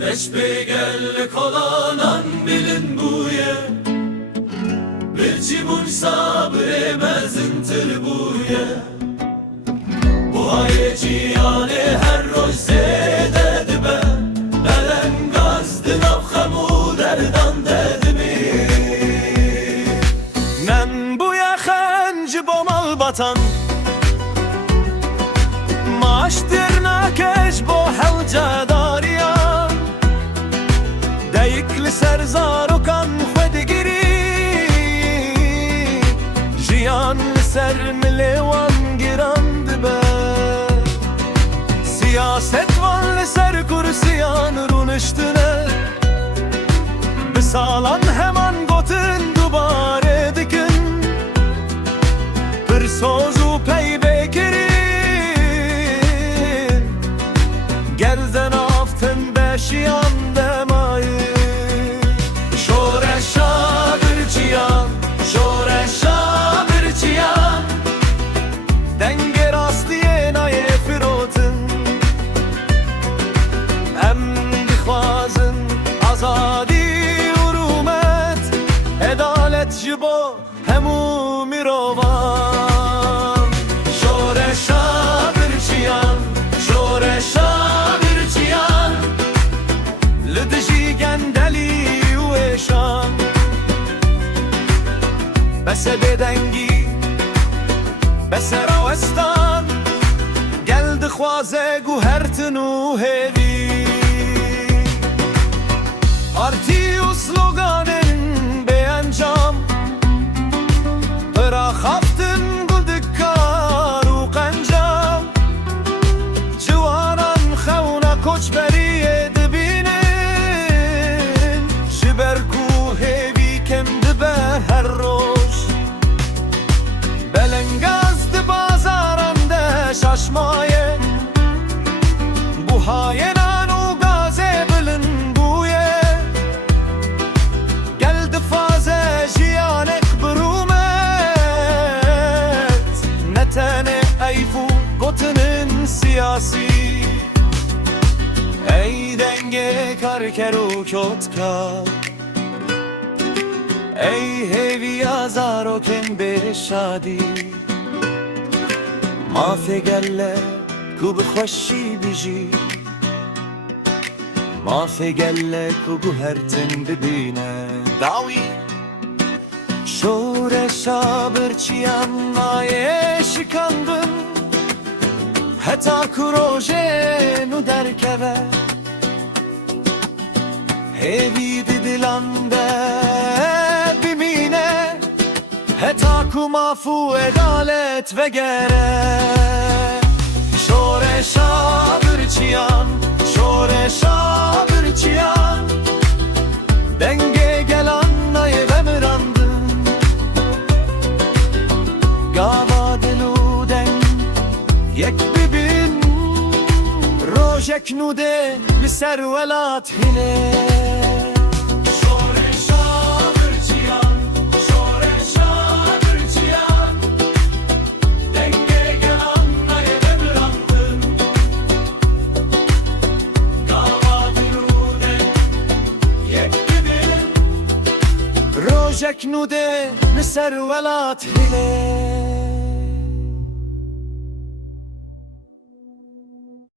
Teşbihgellik olanan bilin buye Birçi buç sabır emezin tır buye Bu haye ciyane her roş zede dibe Belen gazdın afxamu derdan dedimi Men bu yaxenci bomal batan Maaş dirnakeş bo helce dariya Deyikli serzarokan xwedigiri Jiyan ser milewan giran dibe Siyaset van ser kursiyan runiştine Bisalan heman gotin dubare dikin Bir sozu pey bekirin Gelden aftın beşiyan demayı Şoreşa birçiyan Şoreşa birçiyan Denge rastiye naye firotun Em dixwazın azadi urumet Edalet jibo hemu mirovan Şoreşa birçiyan Şoreşa birçiyan Lidiji gendeli u eşan Bese bedengi Bese rawestan Geldi xwaze guhertin u hevi Parti u sloganın beyancam Pıra xaftın guldikar u qancam Civanan xewna koçberiye dibinin Jiberku hevi kem dibe her roş Belengaz di bazarande şaşmaye Bu hayenan u gaze bilin buye Geldi faze jiyanek birumet Netene eyfu gotinin siyasi Ey denge karkeru kyotka Ey hevi azaro ken be şadi Mafe gelle ku bi xoşi biji Mafe gelle ku guhertin bibine Dawi Şoreşa birçiyan naye şikandın Heta ku roje nu derkeve Hevi didilande bimine Heta ku mafu edalet ve gere Şoreşa birçiyan Şoreşa birçiyan Denge gelan naye ve mirandın Gava diluden Yek bibin Rojek nude li servelat hine Şoreşa birçiyan Şoreşa birçiyan Denge gelan naye ve mirandın Gava diluden Yek bibin Rojek nude li servelat hine